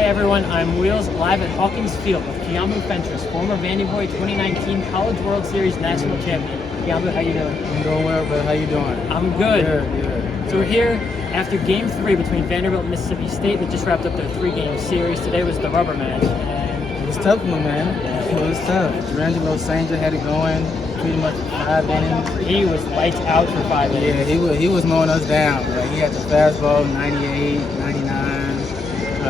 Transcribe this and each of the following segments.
Hey everyone, I'm Wheels, live at Hawkins Field with Kiambu Fentress, former Vandyboy 2019 College World Series National Champion. Kiambu, how you doing? I'm doing well, but how you doing? I'm good. Good. So we're here after Game 3 between Vanderbilt and Mississippi State that just wrapped up their 3-game series. Today was the rubber match. It was a tough one, man. It was tough. D'Angelo Sanger had it going pretty much 5 innings. He was lights out for 5 innings. Yeah, he was mowing us down. Like, he had the fastball, 98, 99.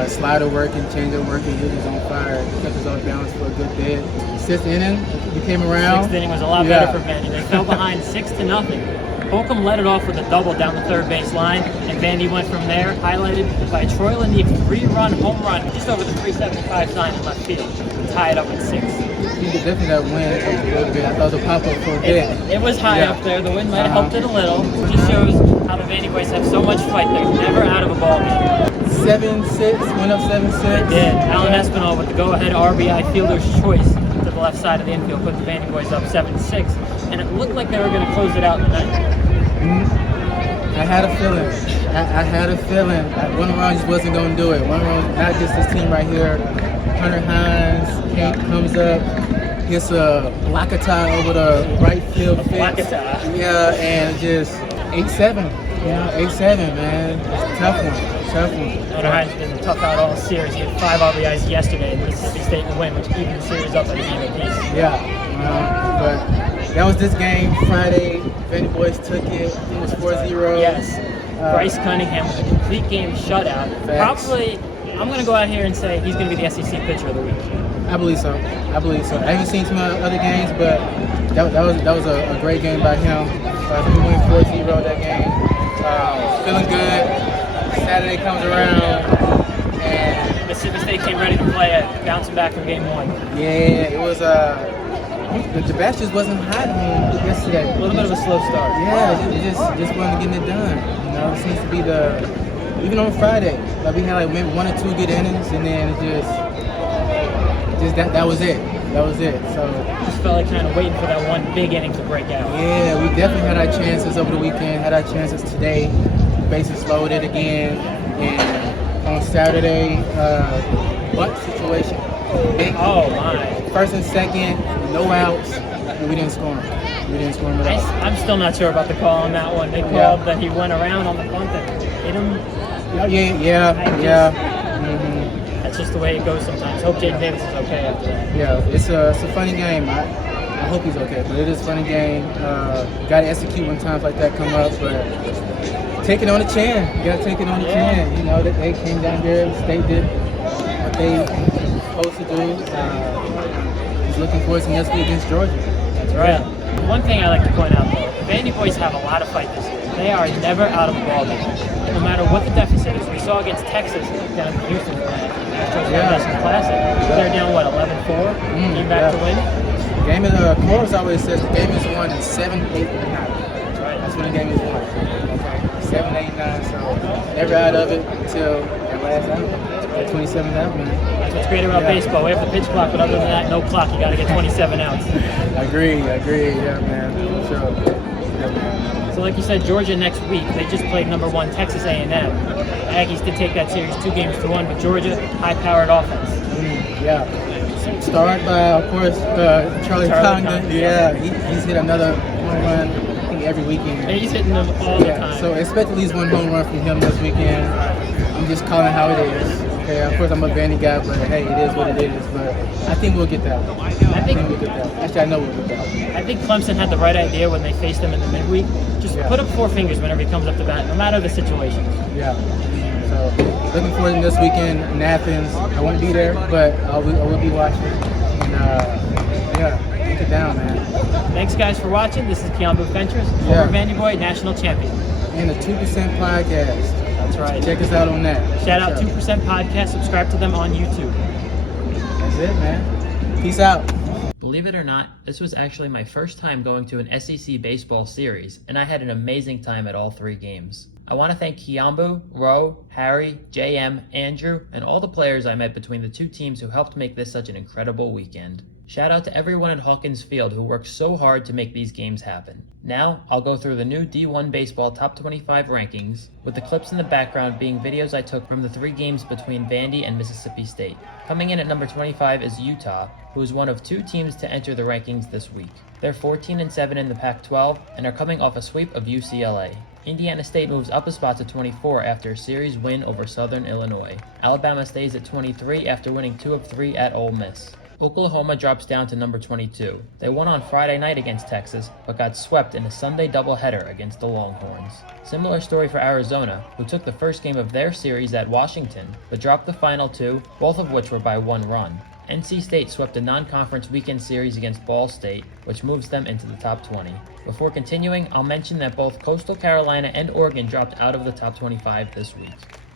Slider working, changeup working, he was just on fire. He kept us off balance for a good bit. 6th inning, he came around. 6th inning was a lot better for Vandy. They fell behind 6-0. Holcomb led it off with a double down the third base line, and Vandy went from there, highlighted by Troy Lanique's 3-run home run just over the 375 sign in left field to tie it up at 6. He could definitely that wind a little bit. I thought it was a pop-up for a bit. It was high up there. The wind might have helped it a little. It just shows how the Vandyboys have so much fight. They're never out of a ball game. 7-6, went up 7-6. They did. Alan Espinal with the go-ahead RBI fielder's choice to the left side of the infield put the Vandyboys up 7-6, and it looked like they were going to close it out in the ninth. I had a feeling. I had a feeling. One run just wasn't going to do it. One run, not just this team right here. Hunter Hines comes up, gets a Blackata over the right field fence. Yeah, and just 8-7. Yeah, 8-7, man. It's a tough one. Hunter Hines has been tough out all series. He had 5 RBIs yesterday in Mississippi State to win, which evened the series up at a game apiece. Yeah, but that was this game Friday. Vandyboys took it. It was 4-0. Yes. Bryce Cunningham with a complete game shutout. Facts. Probably, I'm going to go out here and say he's going to be the SEC pitcher of the week. I believe so. I haven't seen some other games, but that was a great game by him. He went 4-0 that game. Feeling good. Saturday comes around, and Mississippi State came ready to play it, bouncing back from game 1. Yeah, it was. The bat just wasn't hot yesterday. A little bit of a slow start. Yeah, it just wasn't getting it done. You know, it seems to be even on Friday, like we had like maybe 1 or 2 good innings, and then it just that was it. That was it. So just felt like kind of waiting for that one big inning to break out. Yeah, we definitely had our chances over the weekend. Had our chances today. Bases loaded again, and on Saturday, bunt situation. Oh my! First and second, no outs, and we didn't score him. I'm still not sure about the call on that one. They called that he went around on the bunt and hit him. Yeah. That's just the way it goes sometimes. Hope Jaden Davis is okay after that. Yeah, it's a funny game. I hope he's okay, but it is a funny game. Got to execute when times like that come up, but take it on the chin. You got to take it on the chin. You know, that they came down there, the state did what they were supposed to do. He's looking forward to next week against Georgia. That's right. One thing I like to point out, though, the Vandyboys have a lot of fight this year. They are never out of a ball game. No matter what the deficit is. We saw against Texas down in Houston for that Astros Classic. They're down, 11-4? Came back to win. The game is, Commodores always says the game is won in 7, 8, 9. That's right. That's when the game is won. Okay. 7, 8, 9. So never out of it until that last out. That 27th out, man. That's what's great about baseball. We have the pitch clock, but other than that, no clock. You got to get 27 outs. Agree. Yeah, man. For sure. Yeah, man. So like you said, Georgia next week. They just played number 1 Texas A&M. Aggies did take that series 2-1, but Georgia, high-powered offense. Yeah. Started by, of course, Charlie Congdon. Yeah, he's hit another home run, I think, every weekend. Yeah, he's hitting them all the time. So expect at least 1 home run from him this weekend. I'm just calling it how it is. Okay, of course I'm a Vandy guy, but hey, it is what it is. But I think we'll get that. I think we'll get that. Actually, I know we'll get that. I think Clemson had the right idea when they faced them in the midweek. Just put up 4 fingers whenever he comes up to bat, no matter the situation. Yeah. So looking forward to this weekend in Athens. I won't be there, but I will be watching. And take it down, man. Thanks, guys, for watching. This is Kiambu Fentress, former Vandyboy national champion. And the 2% podcast. That's right. Check us out on that. Shout out 2% Podcast. Subscribe to them on YouTube. That's it, man. Peace out. Believe it or not, this was actually my first time going to an SEC baseball series, and I had an amazing time at all 3 games. I want to thank Kiambu, Ro, Harry, JM, Andrew, and all the players I met between the 2 teams who helped make this such an incredible weekend. Shout out to everyone at Hawkins Field who worked so hard to make these games happen. Now, I'll go through the new D1 Baseball Top 25 rankings, with the clips in the background being videos I took from the 3 games between Vandy and Mississippi State. Coming in at number 25 is Utah, who is one of 2 teams to enter the rankings this week. They're 14-7 in the Pac-12 and are coming off a sweep of UCLA. Indiana State moves up a spot to 24 after a series win over Southern Illinois. Alabama stays at 23 after winning 2 of 3 at Ole Miss. Oklahoma drops down to number 22. They won on Friday night against Texas, but got swept in a Sunday doubleheader against the Longhorns. Similar story for Arizona, who took the first game of their series at Washington, but dropped the final 2, both of which were by 1 run. NC State swept a non-conference weekend series against Ball State, which moves them into the top 20. Before continuing, I'll mention that both Coastal Carolina and Oregon dropped out of the top 25 this week.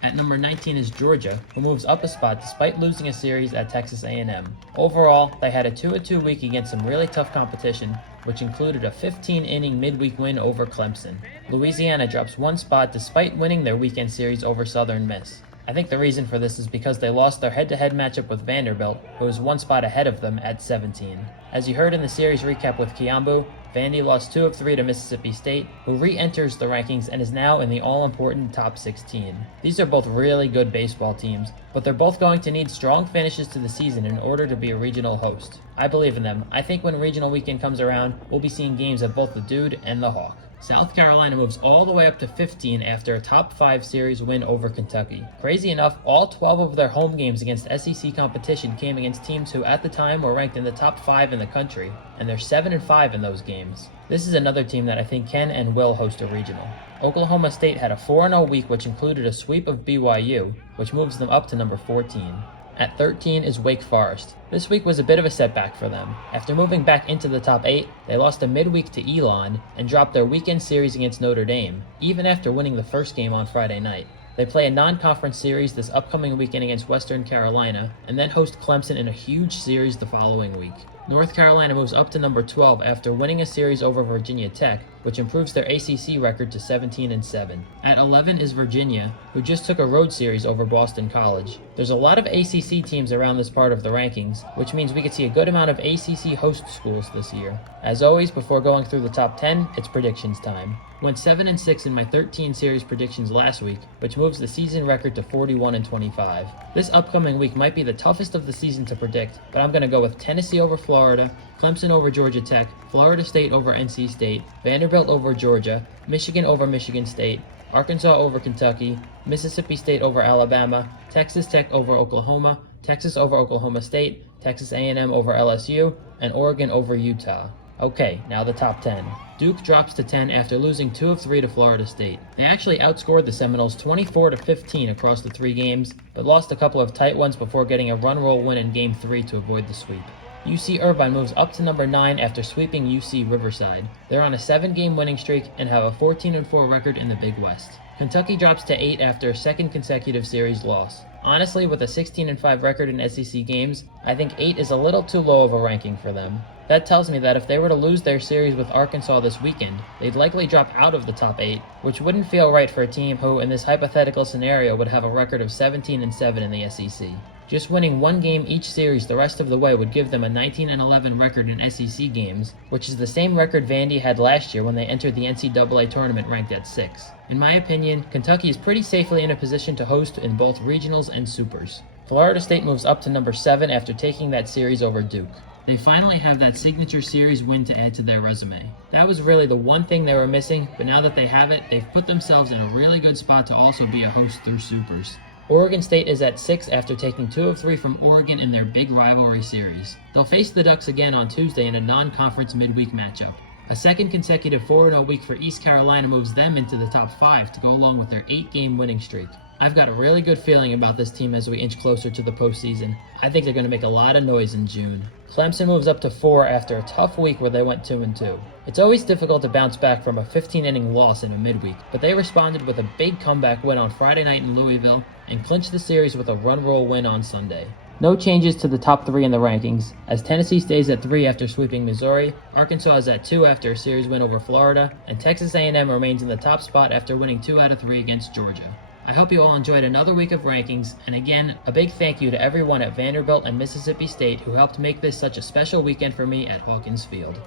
At number 19 is Georgia, who moves up a spot despite losing a series at Texas A&M. Overall, they had a 2-2 week against some really tough competition, which included a 15-inning midweek win over Clemson. Louisiana drops 1 spot despite winning their weekend series over Southern Miss. I think the reason for this is because they lost their head-to-head matchup with Vanderbilt, who was 1 spot ahead of them at 17. As you heard in the series recap with Kiambu, Vandy lost 2 of 3 to Mississippi State, who re-enters the rankings and is now in the all-important top 16. These are both really good baseball teams, but they're both going to need strong finishes to the season in order to be a regional host. I believe in them. I think when regional weekend comes around, we'll be seeing games of both the Dude and the Hawk. South Carolina moves all the way up to 15 after a top 5 series win over Kentucky. Crazy enough, all 12 of their home games against SEC competition came against teams who at the time were ranked in the top 5 in the country, and they're 7-5 in those games. This is another team that I think can and will host a regional. Oklahoma State had a 4-0 week which included a sweep of BYU, which moves them up to number 14. At 13 is Wake Forest. This week was a bit of a setback for them. After moving back into the top 8, they lost a midweek to Elon and dropped their weekend series against Notre Dame, even after winning the first game on Friday night. They play a non-conference series this upcoming weekend against Western Carolina, and then host Clemson in a huge series the following week. North Carolina moves up to number 12 after winning a series over Virginia Tech, which improves their ACC record to 17-7. At 11 is Virginia, who just took a road series over Boston College. There's a lot of ACC teams around this part of the rankings, which means we could see a good amount of ACC host schools this year. As always, before going through the top 10, it's predictions time. Went 7-6 in my 13 series predictions last week, which moves the season record to 41-25. This upcoming week might be the toughest of the season to predict, but I'm going to go with Tennessee over Florida, Clemson over Georgia Tech, Florida State over NC State, Vanderbilt over Georgia, Michigan over Michigan State, Arkansas over Kentucky, Mississippi State over Alabama, Texas Tech over Oklahoma, Texas over Oklahoma State, Texas A&M over LSU, and Oregon over Utah. Okay, now the top 10. Duke drops to 10 after losing 2 of 3 to Florida State. They actually outscored the Seminoles 24-15 across the 3 games, but lost a couple of tight ones before getting a run roll win in Game 3 to avoid the sweep. UC Irvine moves up to number 9 after sweeping UC Riverside. They're on a 7-game winning streak and have a 14-4 record in the Big West. Kentucky drops to 8 after a second consecutive series loss. Honestly, with a 16-5 record in SEC games, I think 8 is a little too low of a ranking for them. That tells me that if they were to lose their series with Arkansas this weekend, they'd likely drop out of the top 8, which wouldn't feel right for a team who, in this hypothetical scenario, would have a record of 17-7 in the SEC. Just winning 1 game each series the rest of the way would give them a 19-11 record in SEC games, which is the same record Vandy had last year when they entered the NCAA tournament ranked at 6. In my opinion, Kentucky is pretty safely in a position to host in both regionals and supers. Florida State moves up to number 7 after taking that series over Duke. They finally have that signature series win to add to their resume. That was really the one thing they were missing, but now that they have it, they've put themselves in a really good spot to also be a host through supers. Oregon State is at 6 after taking 2 of 3 from Oregon in their big rivalry series. They'll face the Ducks again on Tuesday in a non-conference midweek matchup. A second consecutive 4-0 week for East Carolina moves them into the top 5 to go along with their 8-game winning streak. I've got a really good feeling about this team as we inch closer to the postseason. I think they're going to make a lot of noise in June. Clemson moves up to 4 after a tough week where they went 2-2. It's always difficult to bounce back from a 15-inning loss in a midweek, but they responded with a big comeback win on Friday night in Louisville and clinched the series with a run roll win on Sunday. No changes to the top 3 in the rankings, as Tennessee stays at 3 after sweeping Missouri, Arkansas is at 2 after a series win over Florida, and Texas A&M remains in the top spot after winning 2 out of 3 against Georgia. I hope you all enjoyed another week of rankings, and again, a big thank you to everyone at Vanderbilt and Mississippi State who helped make this such a special weekend for me at Hawkins Field.